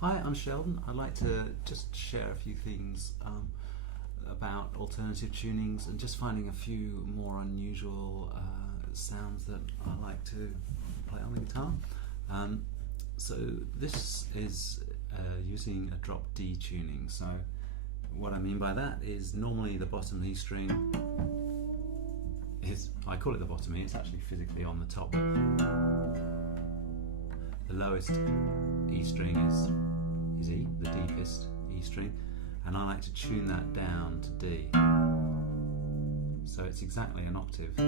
Hi, I'm Sheldon. I'd like to just share a few things about alternative tunings and just finding a few more unusual sounds that I like to play on the guitar. So this is using a drop D tuning. So what I mean by that is normally the bottom E string is, I call it the bottom E, it's actually physically on the top. The lowest E string is E, the deepest E string, and I like to tune that down to D. So it's exactly an octave,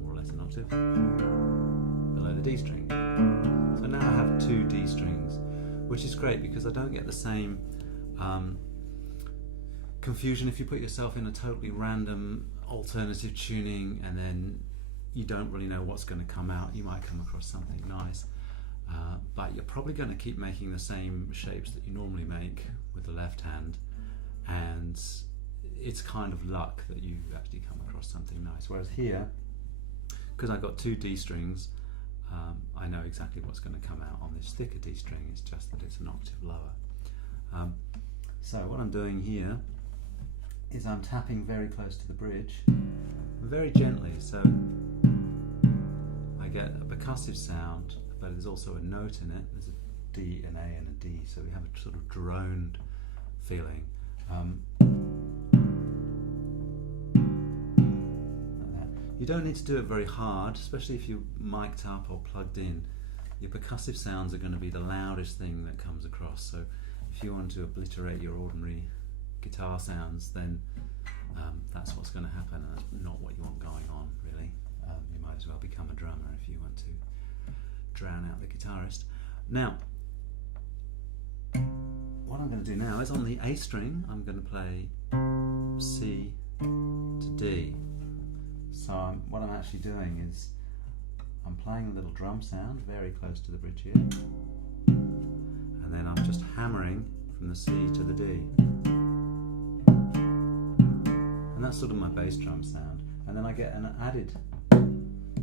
more or less an octave, below the D string. So now I have two D strings, which is great because I don't get the same confusion if you put yourself in a totally random alternative tuning and then you don't really know what's going to come out. You might come across something nice, but you're probably going to keep making the same shapes that you normally make with the left hand, and it's kind of luck that you actually come across something nice. Whereas here, because I've got two D strings, I know exactly what's going to come out on this thicker D string. It's just that it's an octave lower. So what I'm doing here is I'm tapping very close to the bridge, very gently, so I get a percussive sound, but there's also a note in it. There's a D, an A and a D, so we have a sort of droned feeling. Like that. You don't need to do it very hard, especially if you're mic'd up or plugged in. Your percussive sounds are going to be the loudest thing that comes across, so if you want to obliterate your ordinary guitar sounds, then that's what's going to happen, and that's not what you want going on, really. You might as well become a drummer if you want to drown out the guitarist. Now, what I'm going to do now is on the A string, I'm going to play C to D. So what I'm actually doing is I'm playing a little drum sound very close to the bridge here, and then I'm just hammering from the C to the D. And that's sort of my bass drum sound. And then I get an added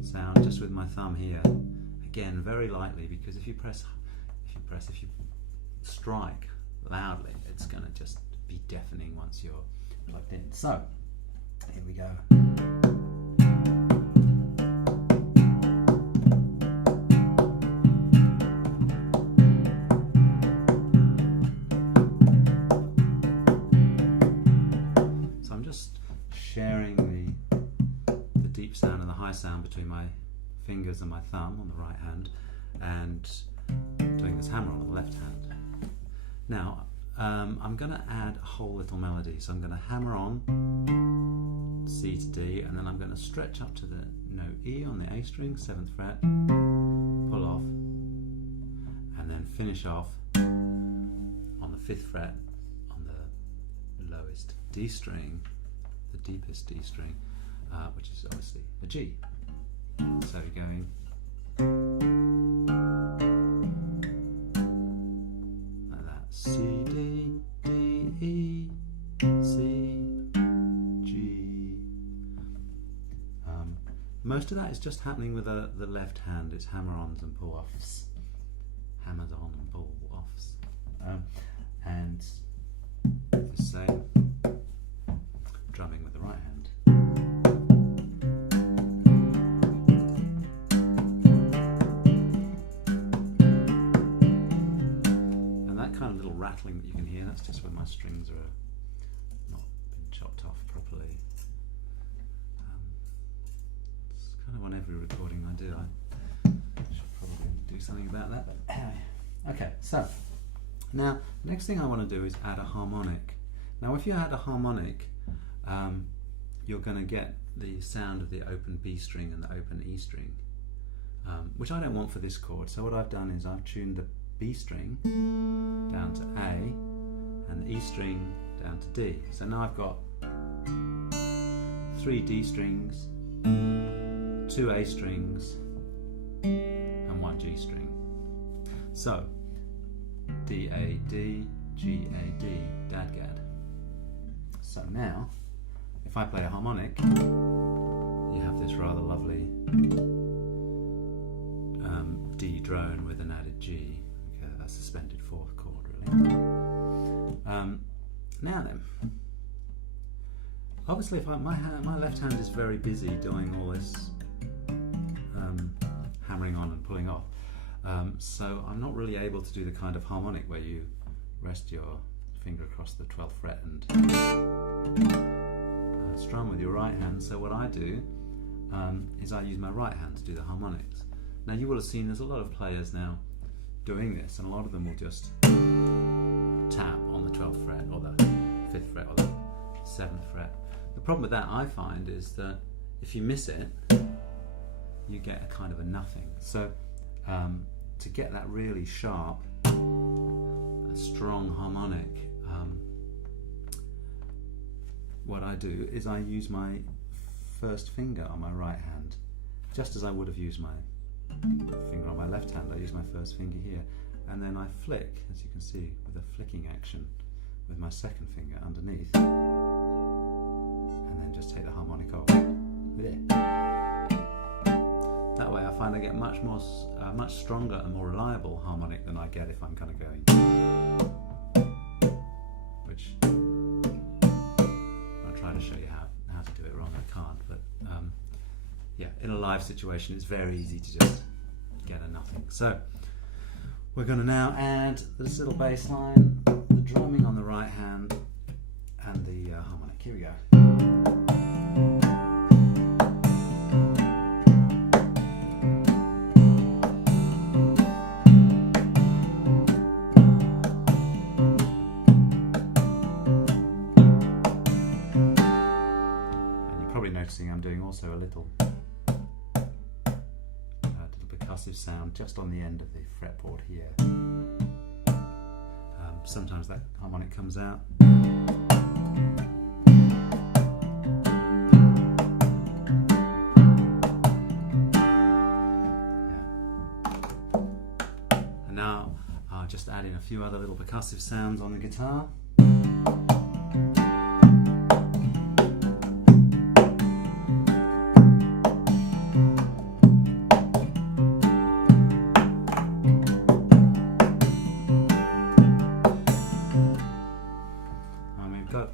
sound just with my thumb here. Again, very lightly, because if you strike loudly, it's going to just be deafening once you're plugged in. So, here we go. So I'm just sharing the deep sound and the high sound between my fingers and my thumb on the right hand, and doing this hammer on the left hand. Now I'm going to add a whole little melody, so I'm going to hammer on C to D, and then I'm going to stretch up to the note E on the A string, 7th fret, pull off, and then finish off on the 5th fret on the lowest D string, the deepest D string, which is obviously a G. So you're going like that. C, D, D, E, C, G. Most of that is just happening with the left hand. It's hammer-ons and pull-offs. Hammers on and pull-offs. And the same drumming with the right hand. Rattling that you can hear, that's just when my strings are not been chopped off properly. It's kind of on every recording I do. I should probably do something about that, but anyway. Okay, so now the next thing I want to do is add a harmonic. Now if you add a harmonic, you're going to get the sound of the open B string and the open E string, which I don't want for this chord. So what I've done is I've tuned the B string down to A and the E string down to D. So now I've got 3 D strings, 2 A strings and 1 G string. So D, A, D, G, A, D, dadgad. So now if I play a harmonic, you have this rather lovely D drone with an added G, okay, a suspended fourth chord really. Now then, obviously if my left hand is very busy doing all this hammering on and pulling off, so I'm not really able to do the kind of harmonic where you rest your finger across the 12th fret and strum with your right hand. So what I do is I use my right hand to do the harmonics. Now you will have seen there's a lot of players now doing this, and a lot of them will just tap on the 12th fret or the 5th fret or the 7th fret. The problem with that, I find, is that if you miss it, you get a kind of a nothing. So to get that really sharp, strong harmonic, what I do is I use my first finger on my right hand, just as I would have used my finger on my left hand. I use my first finger here, and then I flick, as you can see, with a flicking action with my second finger underneath, and then just take the harmonic off with it. That way I find I get much stronger and more reliable harmonic than I get if I'm kind of going, which I'll try to show you how to do it wrong. I can't, but yeah, in a live situation it's very easy to just get a nothing. So we're going to now add this little bass line, the drumming on the right hand, and the harmonic. Here we go. Noticing I'm doing also a little percussive sound just on the end of the fretboard here. Sometimes that harmonic comes out. And now I'll just add in a few other little percussive sounds on the guitar.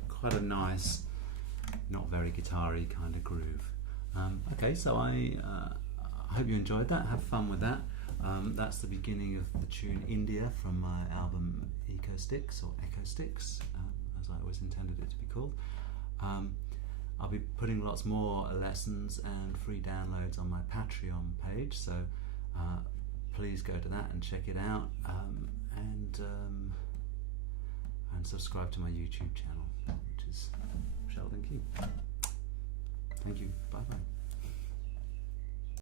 Quite a nice, not very guitar-y kind of groove. Okay, so I hope you enjoyed that. Have fun with that. That's the beginning of the tune India from my album Echo Sticks, or Echo Sticks, as I always intended it to be called. I'll be putting lots more lessons and free downloads on my Patreon page, so please go to that and check it out, and subscribe to my YouTube channel, which is Sheldon King.